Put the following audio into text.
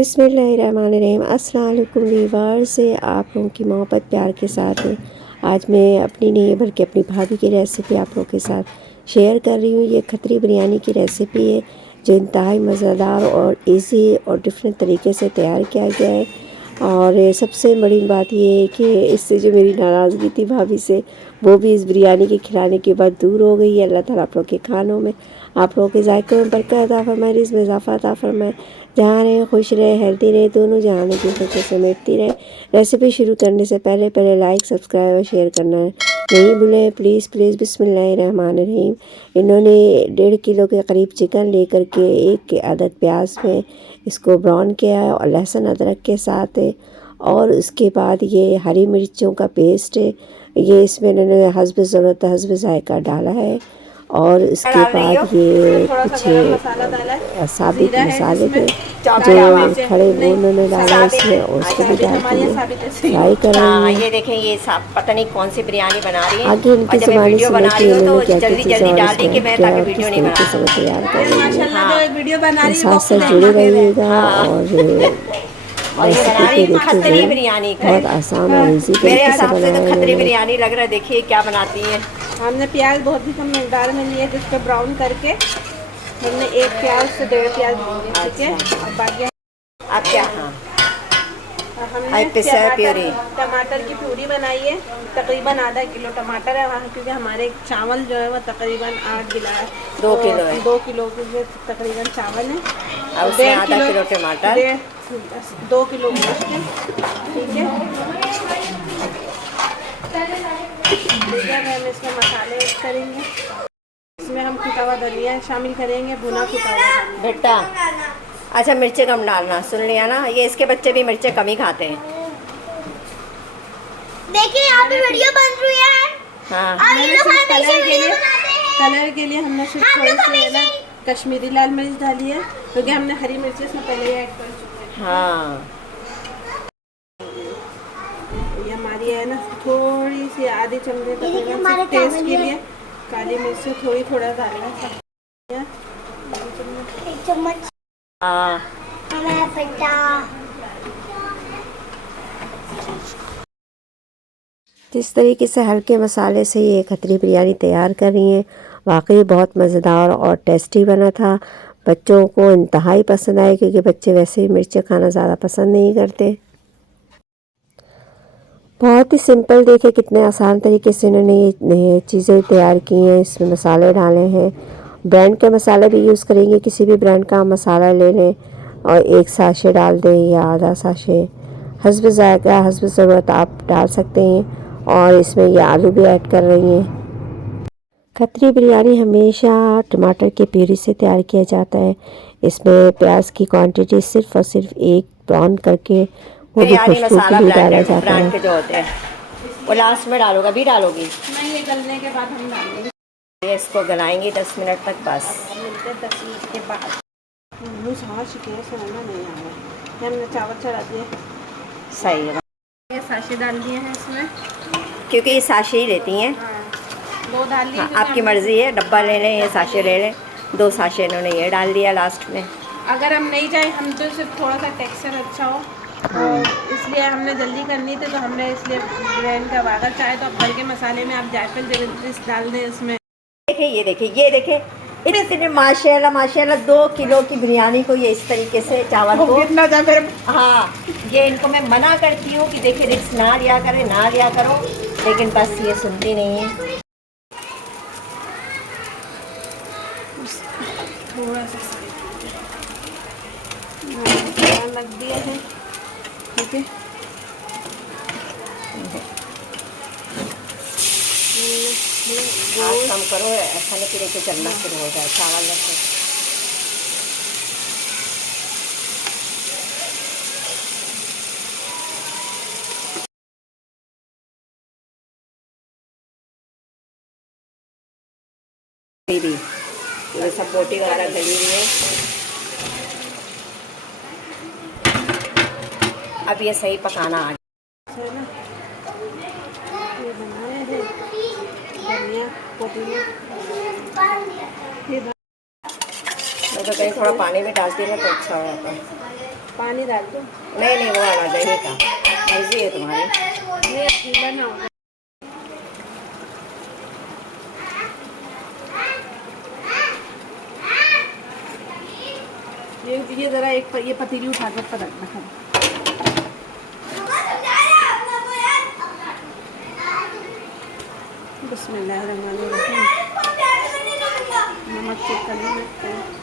बिस्मिल्लाहिर्रहमानिर्रहीम। अस्सलाम वालेकुम वीवर से आप लोगों की मोहब्बत प्यार के साथ है। आज मैं अपनी नहीं बल्कि अपनी भाभी की रेसिपी आप लोगों के साथ शेयर कर रही हूँ। ये खतरी बिरयानी की रेसिपी है जो इंतहाई मज़ेदार और इजी और डिफरेंट तरीके से तैयार किया गया है। और सबसे बड़ी बात ये है कि इससे जो मेरी नाराज़गी थी भाभी से, वो भी इस बिरयानी के खिलाने के बाद दूर हो गई है। अल्लाह ताला आप लोग के खानों में, आप लोगों के जायकों में बरकत अता फरमाए, रिज़्क़ में इज़ाफ़ा अता फरमाए। जहाँ रहे खुश रहे, हेल्दी रहे, दोनों जहानों की खुशियों समेटती रहे। रेसिपी शुरू करने से पहले लाइक, सब्सक्राइब और शेयर करना नहीं भूलें प्लीज़ प्लीज़। बिस्मिल्लाहिर्रहमानिर्रहीम। इन्होंने 1.5 किलो के करीब चिकन लेकर के 1 अदद प्याज में इसको ब्राउन किया है और लहसुन अदरक के साथ है। और उसके बाद ये हरी मिर्चों का पेस्ट है, ये इसमें इन्होंने हस्ब ज़रूरत हस्ब जायका डाला है। और इसके बाद ये कुछ साबित मसाले थे जो खड़े वो उन्होंने डाला इसमें, और उसको भी डाल के फ्राई कर रही है। ये देखें, ये पता नहीं कौन सी बिरयानी बना रही है। आगे इनकी और जब मैं ज़बानी वीडियो बना सुनती रही है हूँ तो उन्होंने क्या क्या जल्दी चीज़ें जल्दी और डाल दी इसमें कि ऐड मैं किया ताकि और वीडियो किस नहीं तरीके बना। से वो तैयार कर रही है। हाँ, साथ साथ जुड़े रहिएगा और और ये बना रेसिपी रही को खतरी देखिए बिरयानी। बहुत आसान और इजी मेरे तरीके से हिसाब से बनाया तो खतरी इन्होंने। बिरयानी लग रहा है। देखिए क्या बनाती है। हमने प्याज बहुत ही कम मकदार में लिए, जिसको ब्राउन करके हमने 1 प्याज से 1.5 प्याज लिए, ठीक है। और बाकी अब क्या? हाँ, हमने प्यूरी। टमाटर की प्यूरी बनाई है। तकरीबन आधा किलो टमाटर है वहाँ, क्योंकि हमारे चावल जो है वो तकरीबन 8 गिलास 2 किलो है। 2 किलो के तकरीबन चावल है। और उसमें आधा किलो टमाटर, 2 किलो गोश्त है, ठीक है। हम इसमें मसाले ऐड करेंगे। इसमें हम कुटा हुआ धनिया शामिल करेंगे, भुना कुटा हुआ धनिया। बेटा अच्छा, मिर्चें कम डालना, सुन लिया ना। ये इसके बच्चे भी मिर्चें कम ही खाते हैं। देखिए यहाँ पे वीडियो बन रही है। हाँ, और ये लोग कलर के लिए हमने सिर्फ थोड़ी सी ना कश्मीरी लाल मिर्च डाली है, क्योंकि हमने हरी मिर्च इसमें पहले ही ऐड कर चुके हैं। हाँ, ये हमारी है ना थोड़ी सी आधी चम्मच तकरीबन टेस्ट के लिए काली मिर्च थोड़ा डालना है। एक चम्मच हाँ। हमारा बेटा। जिस तरीके से हल्के मसाले से ये खतरी बिरयानी तैयार कर रही हैं, वाकई बहुत मज़ेदार और टेस्टी बना था। बच्चों को इंतहाई पसंद आए, क्योंकि बच्चे वैसे ही मिर्चें खाना ज़्यादा पसंद नहीं करते। बहुत ही सिंपल, देखिए कितने आसान तरीके से इन्होंने ये चीज़ें तैयार की हैं। इसमें मसाले डाले हैं, ब्रांड के मसाले भी यूज़ करेंगे, किसी भी ब्रांड का मसाला ले लें और 1 साशे डाल दें या आधा साशे, हस्ब जायका हस्ब ज़रूरत आप डाल सकते हैं। और इसमें ये आलू भी ऐड कर रही हैं। खतरी बिरयानी हमेशा टमाटर के प्यूरी से तैयार किया जाता है। इसमें प्याज की क्वांटिटी सिर्फ और सिर्फ 1 ब्राउन करके, वो भी बिरयानी खुशबू के मसाला लिए डाला जाता ब्रांड के है। जो होते हैं वो लास्ट में डालोगे, अभी डालोगी? नहीं, ये गलने के बाद हम डालेंगे। ये इसको गलाएंगे 10 मिनट तक बस। मिलते हैं 10 मिनट के बाद। शिकायत से नहीं आ रहा है। हमने चावल चढ़ा दिए, सही है, ये साशे डाल दिए हैं इसमें, क्योंकि ये साशे ही लेती हैं। हाँ 2 डाल लिए। हाँ, आपकी मर्ज़ी है, डब्बा ले लें या साशे ले लें। 2 साशे इन्होंने ये डाल दिया लास्ट में। अगर हम नहीं जाए, हम तो सिर्फ थोड़ा सा टेक्सचर अच्छा हो, और इसलिए हमने जल्दी करनी थी, तो हमने इसलिए ब्रांड का वागर चाहे तो आप भर के मसाले में आप जायफल जवैत्री डाल दें इसमें। देखिए ये देखें इतने माशाल्लाह माशाल्लाह 2 किलो की बिरयानी को ये इस तरीके से चावल को कितना था फिर। हाँ, ये इनको मैं मना करती हूँ कि देखिए रिस्क ना लिया करो, लेकिन बस ये सुनती नहीं है। थोड़ा सा रख दिया है, ठीक है। आज कम करो, ऐसा नहीं कि लेके चलना शुरू हो जाए चावल में। भी ये सब बोटी वगैरह गली हुई है। अब ये सही पकाना आ है ना, ये बनाए हैं धनिया पुदीना। मैं तो कहीं थोड़ा पानी में डालती ना तो अच्छा हो जाता है। पानी डाल दो। नहीं नहीं, वो वाला दही का मर्जी है तुम्हारी। नहीं अच्छी बनाओ। ये जरा एक ये पतीली उठा कर पर रखना। बिस्मिल्लाहिर्रहमानिर्रहीम। नमक चेक कर लेते हैं।